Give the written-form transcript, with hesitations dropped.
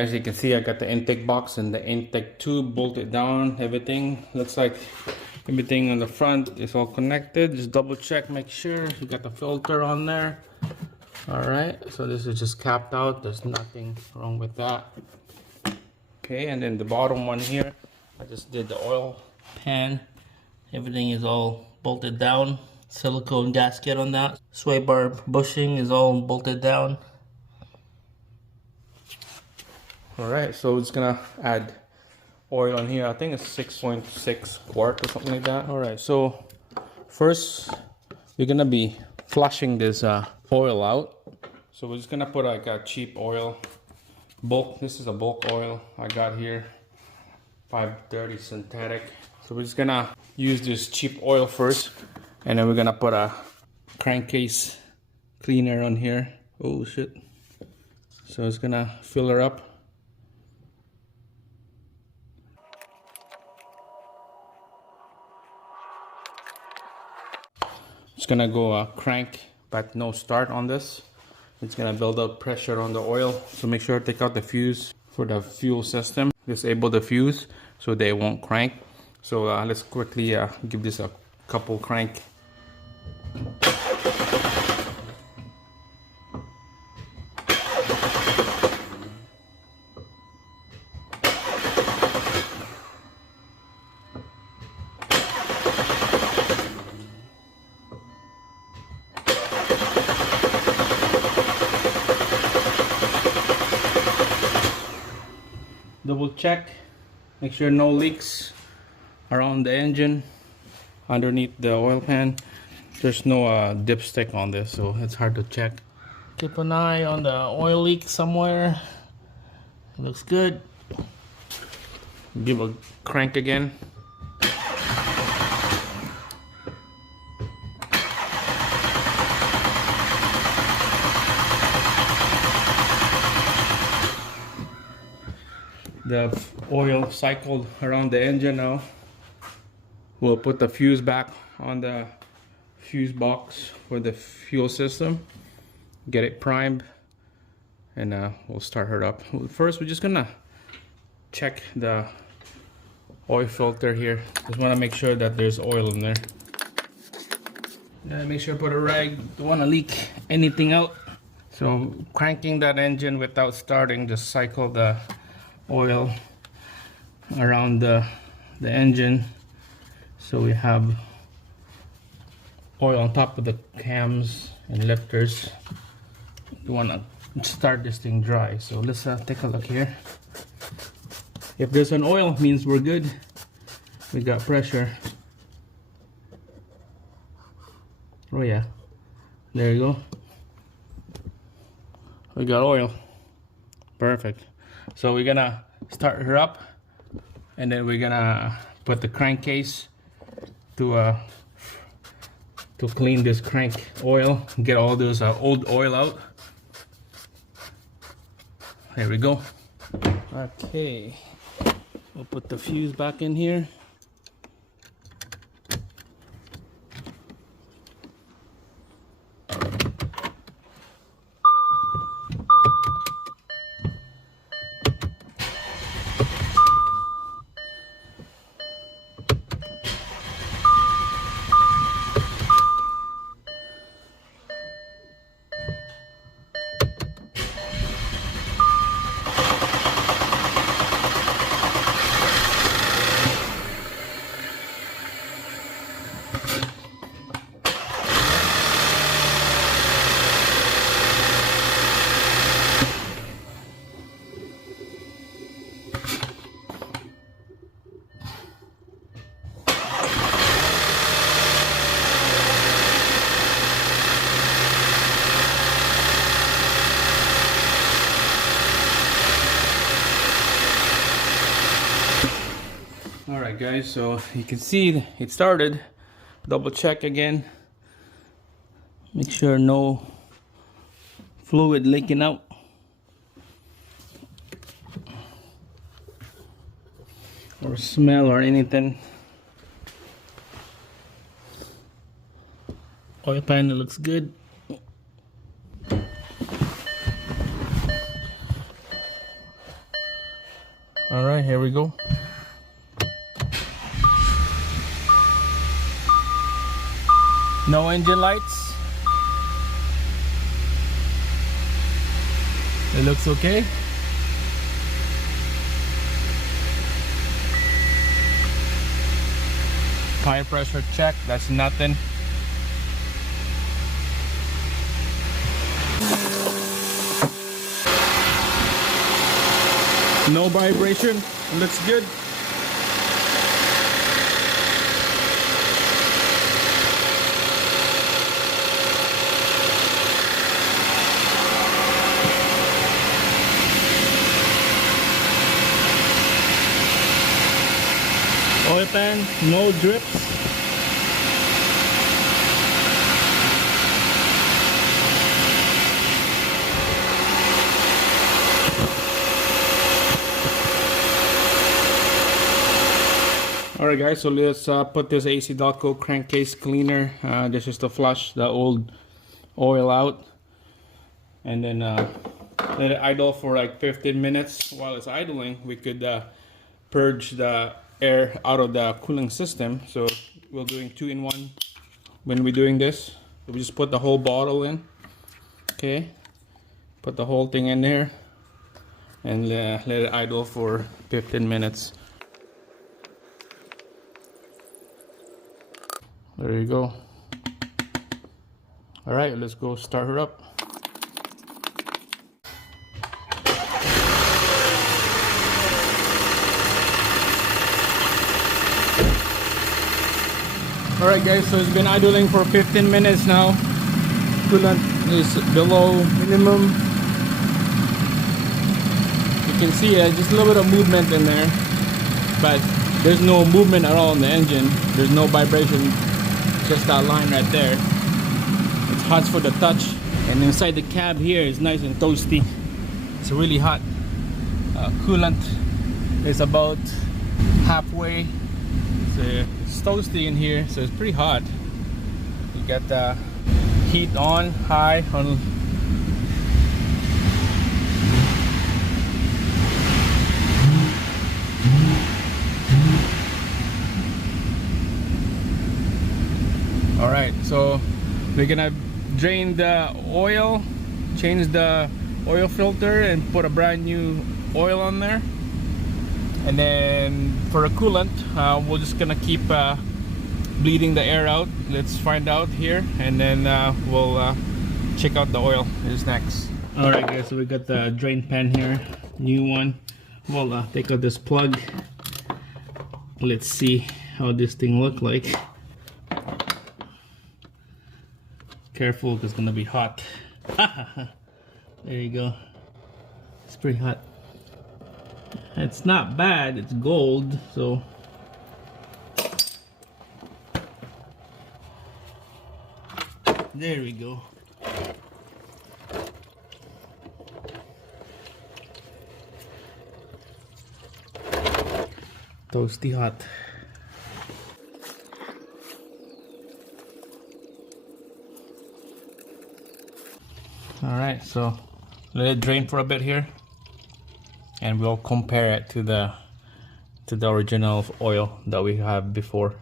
guys, you can see I got the intake box and the intake tube bolted down. Everything looks like everything on the front is all connected. Just double check, make sure you got the filter on there. All right, so this is just capped out. There's nothing wrong with that. Okay, and then the bottom one here, I just did the oil pan. Everything is all bolted down. Silicone gasket on that. Sway bar bushing is all bolted down. Alright, so it's gonna add oil on here. I think it's 6.6 quart or something like that. Alright, so first we're gonna be flushing this oil out. So we're just gonna put like a cheap oil. Bulk, this is a bulk oil I got here. 530 synthetic. So we're just gonna use this cheap oil first. And then we're gonna put a crankcase cleaner on here. Oh shit. So it's gonna fill her up. It's gonna go crank but no start on this. It's gonna build up pressure on the oil. So make sure to take out the fuse for the fuel system. Disable the fuse so they won't crank. So let's quickly give this a couple crank. Double check, make sure no leaks around the engine, underneath the oil pan. There's no dipstick on this, so it's hard to check. Keep an eye on the oil leak somewhere. It looks good. Give a crank again. The oil cycled around the engine now. We'll put the fuse back on the fuse box for the fuel system. Get it primed, and we'll start her up. First, we're just gonna check the oil filter here. Just wanna make sure that there's oil in there. Make sure to put a rag. Don't wanna leak anything out. So cranking that engine without starting, just cycle the oil around the engine, so we have oil on top of the cams and lifters. You want to start this thing dry, so let's take a look here. If there's an oil, it means we're good. We got pressure. Oh yeah, there you go. We got oil. Perfect. So we're gonna start her up, and then we're gonna put the crankcase to clean this crank oil, get all this old oil out. There we go. Okay, we'll put the fuse back in here. Alright guys, so you can see it started. Double check again. Make sure no fluid leaking out. Or smell or anything. Oil pan looks good. we go. No engine lights. It looks okay. Tire pressure check, that's nothing. No vibration, looks good. Oil pan, no drips. Alright guys, so let's put this AC Delco crankcase cleaner. This is to flush the old oil out. And then let it idle for like 15 minutes. While it's idling, we could purge the air out of the cooling system. So we're doing 2-in-1 when we're doing this. So we just put the whole bottle in. Okay, put the whole thing in there and let it idle for 15 minutes. There you go. All right, let's go start her up. All right guys, so it's been idling for 15 minutes now. Coolant is below minimum. You can see just a little bit of movement in there, but there's no movement at all in the engine. There's no vibration. Just that line right there. It's hot for the touch, and inside the cab here is nice and toasty. It's really hot. Coolant is about halfway. So it's toasty in here, so it's pretty hot. You got the heat on high on. Alright, so we're gonna drain the oil, change the oil filter and put a brand new oil on there. And then for a coolant, we're just gonna keep bleeding the air out. Let's find out here, and then we'll check out the oil is next. Alright guys, so we got the drain pan here, new one. We'll take out this plug. Let's see how this thing look like. Careful, because it's gonna be hot. There you go. It's pretty hot. It's not bad, it's gold, so there we go. Toasty hot. Alright, so let it drain for a bit here, and we'll compare it to the original oil that we have before.